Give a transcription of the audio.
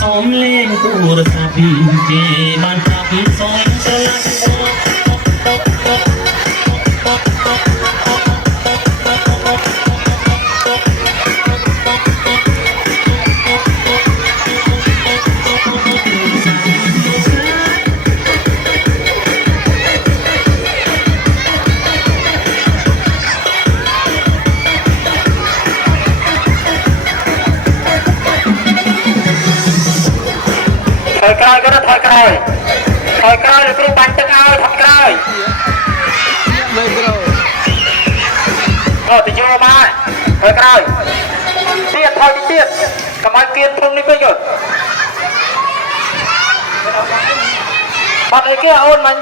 ซ้อมเล่นกูระดับเจบ้านตับซอยสลัดถอยกลายก็ต้องถอยกลายถอยกลายหรือครูปันจะเอาถอยกลายก็จะโยมาถอยกลายเตี้ยถอยเตี้ยทำไมเกียร์ตรงนี้ก็หยุดปัดไอ้เกี้ยโอนมัน